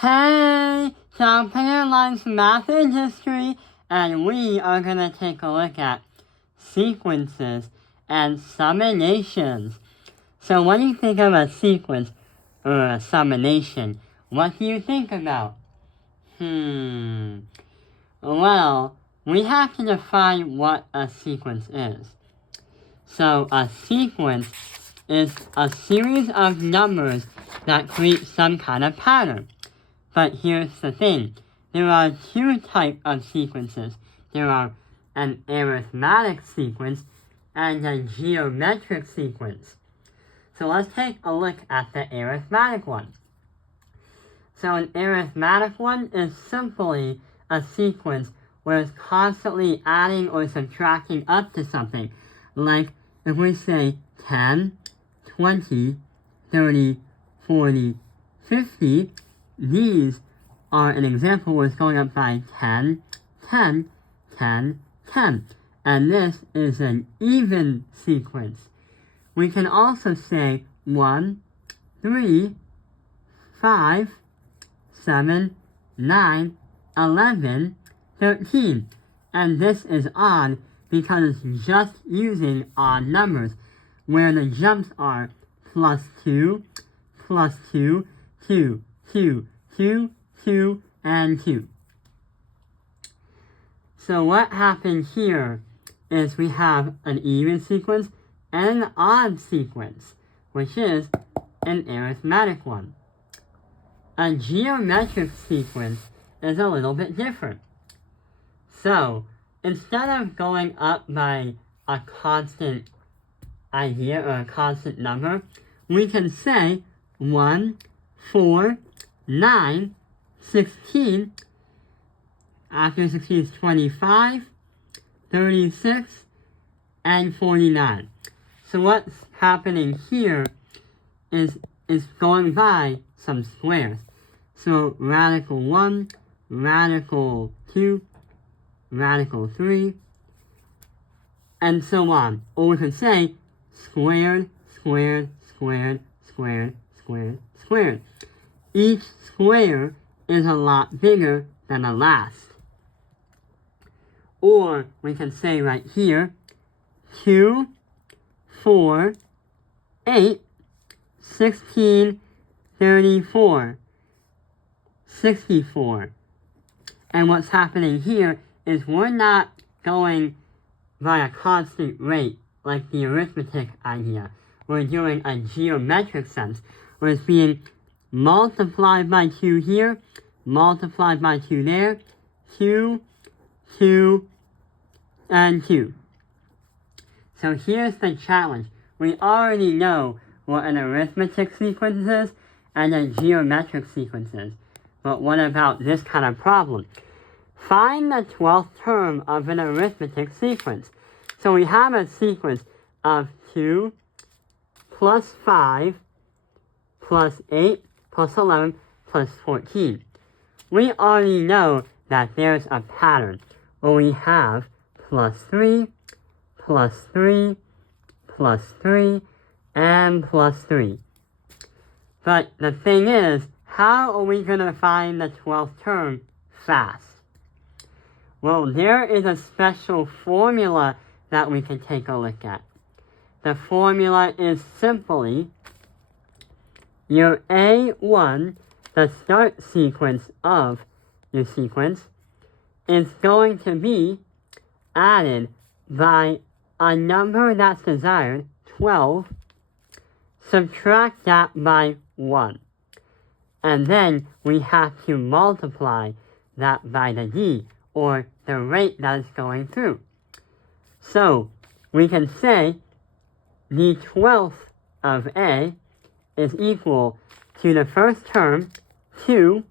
Hey, so Player Line's Math and History, and we are going to take a look at sequences and summations. So when you think of a sequence or a summation, what do you think about? Well, we have to define what a sequence is. So a sequence is a series of numbers that create some kind of pattern. But here's the thing. There are two types of sequences. There are an arithmetic sequence and a geometric sequence. So let's take a look at the arithmetic one. So an arithmetic one is simply a sequence where it's constantly adding or subtracting up to something. Like if we say 10, 20, 30, 40, 50, these are an example where it's going up by 10, 10, 10, 10. And this is an even sequence. We can also say 1, 3, 5, 7, 9, 11, 13. And this is odd because it's just using odd numbers, where the jumps are plus 2, 2, 2, 2, 2, 2, and 2. So what happens here is we have an even sequence and an odd sequence, which is an arithmetic one. A geometric sequence is a little bit different. So instead of going up by a constant idea or a constant number, we can say 1, 4, 9, 16, after 16 is 25, 36, and 49. So what's happening here is going by some squares. So radical 1, radical 2, radical 3, and so on. Or we could say squared, squared, squared, squared, squared, squared. Each square is a lot bigger than the last. Or we can say right here, 2, 4, 8, 16, 34, 64. And what's happening here is we're not going by a constant rate like the arithmetic idea. We're doing a geometric sense, where it's being multiplied by 2 here, multiplied by 2 there, 2, 2, and 2. So here's the challenge. We already know what an arithmetic sequence is and a geometric sequence is. But what about this kind of problem? Find the 12th term of an arithmetic sequence. So we have a sequence of 2 plus 5 plus 8 plus 11 plus 14. We already know that there's a pattern where we have plus 3, plus 3, plus 3, and plus 3. But the thing is, how are we going to find the 12th term fast? Well, there is a special formula that we can take a look at. The formula is simply your A1, the start sequence of your sequence, is going to be added by a number that's desired, 12, subtract that by 1. And then we have to multiply that by the d, or the rate that is going through. So we can say the 12th of A is equal to the first term, 2,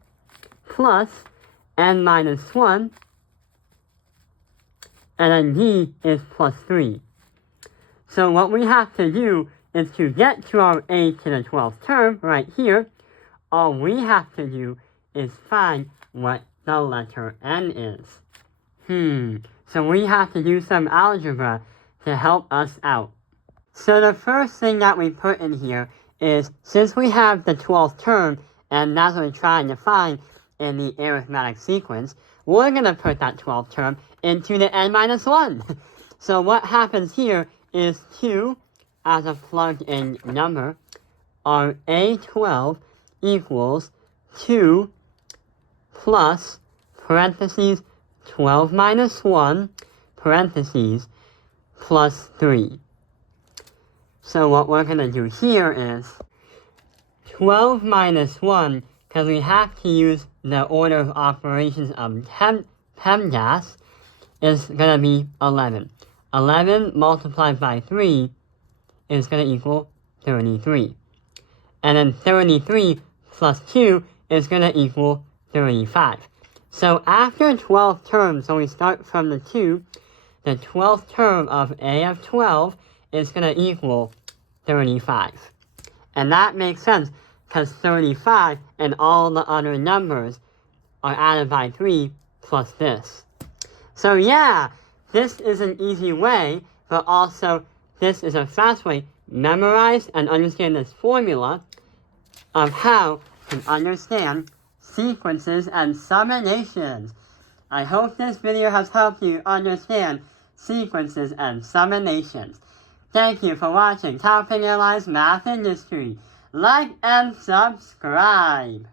plus n minus 1, and then d is plus 3. So what we have to do is to get to our a to the 12th term right here, all we have to do is find what the letter n is. So we have to do some algebra to help us out. So the first thing that we put in here is, since we have the 12th term and that's what we're trying to find in the arithmetic sequence. We're going to put that 12th term into the n-1. So what happens here is 2 as a plugged-in number, our A12 equals 2 plus parentheses 12 minus 1 parentheses plus 3. So what we're going to do here is 12 minus 1, because we have to use the order of operations of PEMDAS, is going to be 11. 11 multiplied by 3 is going to equal 33. And then 33 plus 2 is going to equal 35. So after 12 terms, when we start from the 2, the 12th term of A of 12 is going to equal 35. And that makes sense, because 35 and all the other numbers are added by 3 plus this. So yeah, this is an easy way, but also this is a fast way. Memorize and understand this formula of how to understand sequences and summations. I hope this video has helped you understand sequences and summations. Thank you for watching Top Pin Airlines Math Industry. Like and subscribe.